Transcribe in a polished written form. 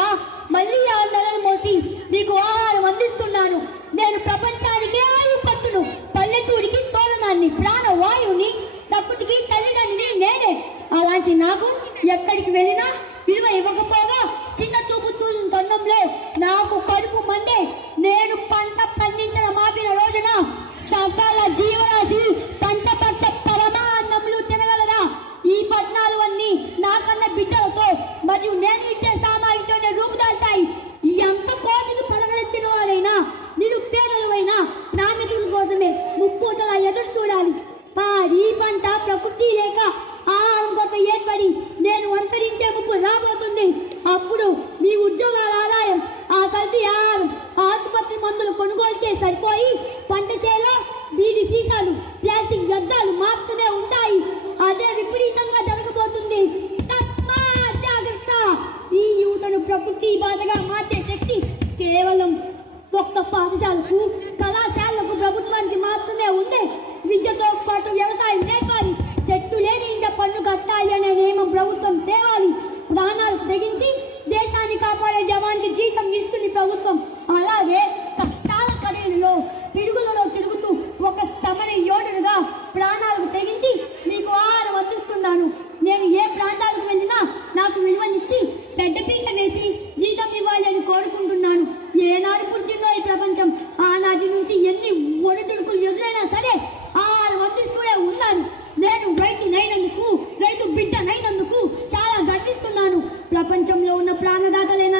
బదులుగా మళ్ళీ 6 నెలలు మోసి మీకు ఆహారం అందిస్తున్నాను. నేను ప్రపంచానికే పట్టును, పల్లెటూరికి తోలనాన్ని, ప్రాణవాయువుని, ప్రకృతికి తల్లిదండ్రిని నేనే. అలాంటి నాకు ఎక్కడికి వెళ్ళినా విలువ ఇవ్వకపోగా చిన్న చూపు చూసిన తొండంలో నాకు కడుపు మండే. నేను పంట పండించడం ఆపిన రోజున సకల జీవరాశి పంచపక్ష పరమాన్నములు తినగలరా? ఈ పట్నాలు అన్నీ నాకన్న బిడ్డలతో మరియు నేను ఇచ్చే సామాగ్రితోనే రూపుదాల్చాయి. ఎంత కోటికి పరగలెత్తిన వారైనా నిరుపేదలైనా నా మిత్రుల కోసమే ముప్పూటలా ఎదురు చూడాలి. పాడి పంట ప్రకృతి లేక ఆహారం కొత్త ఏర్పడి నేను అంతరించే ముప్పు రాబోతుంది. అప్పుడు మీ ఉద్యోగాల ఆదాయం, ఆ కల్తీ ఆహారం, ఆసుపత్రి మందులు కొనుగోలుకే సరిపోయి పంట చేలో బీడి సీసాలు, ప్లాస్టిక్ వ్యర్థాలు మాత్రమే ఉంటాయి. అదే విపరీతంగా జరగబోతుంది. తస్మాత్ జాగ్రత్త. ఈ యువతను ప్రకృతి బాధగా మార్చే శక్తి కేవలం ఒక్క పాఠశాలకు, కళాశాలకు, ప్రభుత్వానికి మాత్రమే ఉంది. విద్యతో పాటు వ్యవసాయం నేర్పాలి. చెట్టు లేని ఇంట పన్ను కట్టాలి అనే నియమం ప్రభుత్వం తేవాలి. ప్రాణాలకు తెగించి దేశాన్ని కాపాడే జవాన్కి జీతం ఇస్తుంది ప్రభుత్వం. అలాగే కష్టాల కడలిలో పిడుగులలో తిరుగుతూ ఒక సమర యోధుడుగా ప్రాణాలకు తెగించి మీకు ఆహారం అందిస్తున్నాను. నేను ఏ ప్రాంతాలకు వెళ్ళినా నాకు విలువనిచ్చి పెద్దపీట వేసి జీతం ఇవ్వాలి అని కోరుకుంటున్నాను. ఏనాడు పుట్టిందో ఈ ప్రపంచం, ఆనాటి నుంచి ఎన్ని ఒడిదుడుకులు ఎదురైనా సరే ఆహారం అందిస్తూనే ఉన్నాను. నేను రైతు బిడ్డనైనందుకు చాలా గర్విస్తున్నాను. ప్రపంచంలో ఉన్న ప్రాణదాతలైన